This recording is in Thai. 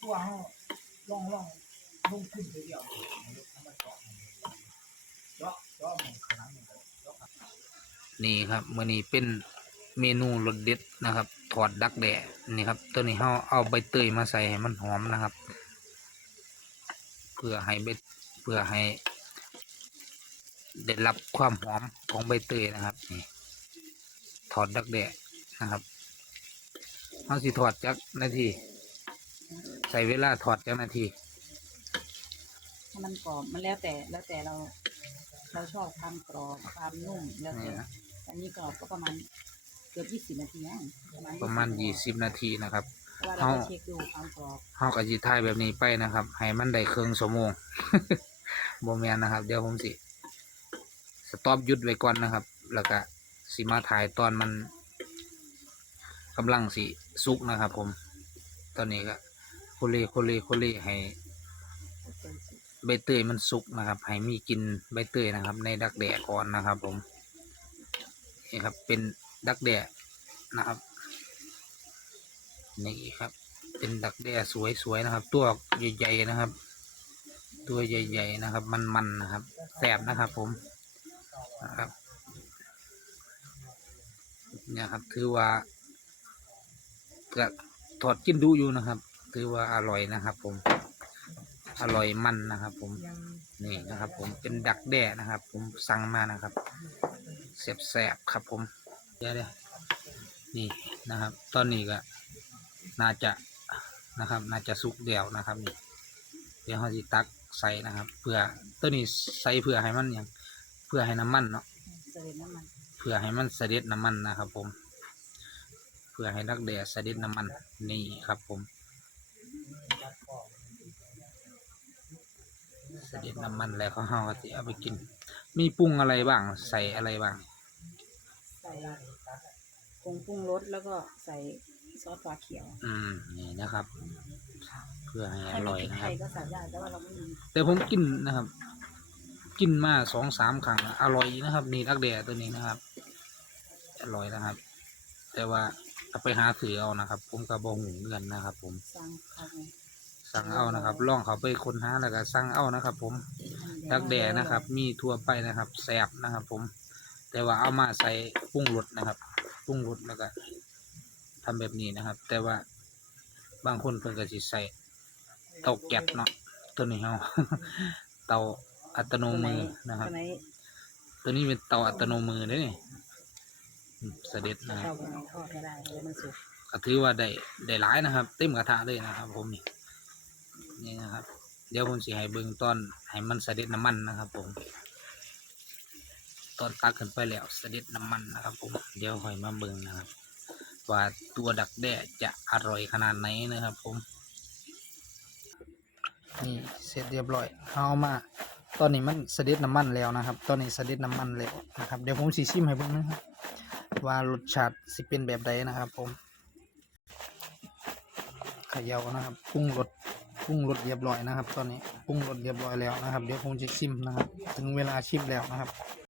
ตัวเขาลองลองลงขึ้นเดียวนี่ครับมื้อนี้เป็นเมนูรสเด็ดนะครับ ถอดดักแด่นี่ครับ ตัวนี้เฮาเอาใบเตยมาใส่ให้มันหอมนะครับเพื่อให้ใบเพื่อให้ได้รับความหอมของใบเตยนะครับนี่ถอดดักแด่ นะครับเฮาสิถอดจักนาที ใส่เวลาถอดจักนาทีถ้ามันกรอบมันแล้วแต่แล้วแต่เรา เราชอบความกรอบความนุ่มแล้วนี่แต่นะอันนี้กรอบก็ประมาณเกือบยี่สิบนาทีนะประมาณประมาณยี่สิบนาทีนะครับเพราะว่าเราก็เช็คดูความกรอบเฮากะสิถ่ายแบบนี้ไปนะครับ ให้มันได้ครึ่งชั่วโมงบ่แม่นนะครับ เดี๋ยวผมสิ สต็อปหยุดไว้ก่อนนะครับ แล้วก็สิมาถ่ายตอนมัน กำลังสิสุกนะครับ ผม ตอนนี้ก็โคเลโคเลโคเลให้ใบเตยมันสุกนะครับ ให้มีกินใบเตยนะครับ ในดักแด่ก่อนนะครับ ผมนี่ครับ เป็นดักแด่นะครับนี่ครับ เป็นดักแด้สวยๆนะครับ ตัวใหญ่ๆนะครับ ตัวใหญ่ๆนะครับ มันๆนะครับแสบนะครับ ผมนะครับเนี่ยครับ ถือว่า ก็ถอดกินดูอยู่นะครับ ถือว่าอร่อยนะครับ ผม อร่อยมันนะครับ ผมยังนี่นะครับ ผมเป็นดักแด้นะครับ ผมสั่งมานะครับแสบๆครับ ผมเดี๋ยวเดี๋ยวนี่นะครับ ตอนนี้ก็ น่าจะนะครับ น่าจะสุกเดียวนะครับนี่เดี๋ยวเราจะตักใส่นะครับ เพื่อตัวนี้ใส่เพื่อให้มันอย่างเพื่อให้น้ำมันเนาะเสด็จน้ำมันเพื่อให้มันเสด็จน้ำมันนะครับ ผม เพื่อให้รักแด่เสด็จน้ำมันนี่ครับผมเสด็จน้ำมันแล้วเขาเอาก็จะเอาไปกิน มีปรุงอะไรบ้าง ใส่อะไรบ้าง ใส่ผงปรุงรสแล้วก็ใส่ซอสฟ้าเขียว อืมนี่นะครับ เพื่อให้อถ้าร่อยมีพริกนะไทครับยก็ใส่ได้แต่ว่าเราไม่มีแต่ผมกินนะครับ กินมาสองสามครั้งอะอร่อยนะครับ นี่รักแด่ตัวนี้นะครับ อร่อยนะครับ แต่ว่า เอาไปหาถือเอานะครับ ผมกับบหูเงินนะครับ ผมสั่งเขาไงสั่งเอานะครับล่องเขาไปค้นหาแล้วก็สั่งเอานะครับ ผมรักแด่นะครับ มีทั่วไปนะครับแสบนะครับ ผม แต่ว่าเอามาใส่ปรุงรสนะครับปรุงรสแล้วก็ทำแบบนี้นะครับ แต่ว่าบางคนเพิ่นก็สิใส่เตาแก๊สเนาะตัวนี้เฮาเตาอัตโนมือนะครับ ตัวไหนตัวนี้เป็นเตาอัตโนมือเด้อนี่อืม เสด็จนะคเข้ารับไปในทอดก็ได้แล้วมันสุกก็ถือว่าได้ได้หลายนะครับ เต็มกระทะเลยนะครับ ผมนี่นี่นะครับ เดี๋ยวผมสิให้เบิ่งตอนให้มันเสด็จน้ำมันนะครับ ผม ตอนตักขึ้นไปแล้วเสด็จน้ำมันนะครับ ผมเดี๋ยวค่อยมาเบิ่งนะครับ ว่าตัวดักแด้จะอร่อยขนาดไหนนะครับ ผมนี่เสร็จเรียบร้อยเอามา ตอนนี้มันเสด็จน้ำมันแล้วนะครับ ตอนนี้เสด็จน้ำมันแล้วนะครับ เดี๋ยวผมสิชิมให้เบิ่งนะครับ ว่ารสชาติสิเป็นแบบใดนะครับ ผมเขย่านะครับปรุงรสปรุงรสเรียบร้อยนะครับ ตอนนี้ปรุงรสเรียบร้อยแล้วนะครับ เดี๋ยวผมจะชิมนะครับ ถึงเวลาชิมแล้วนะครับ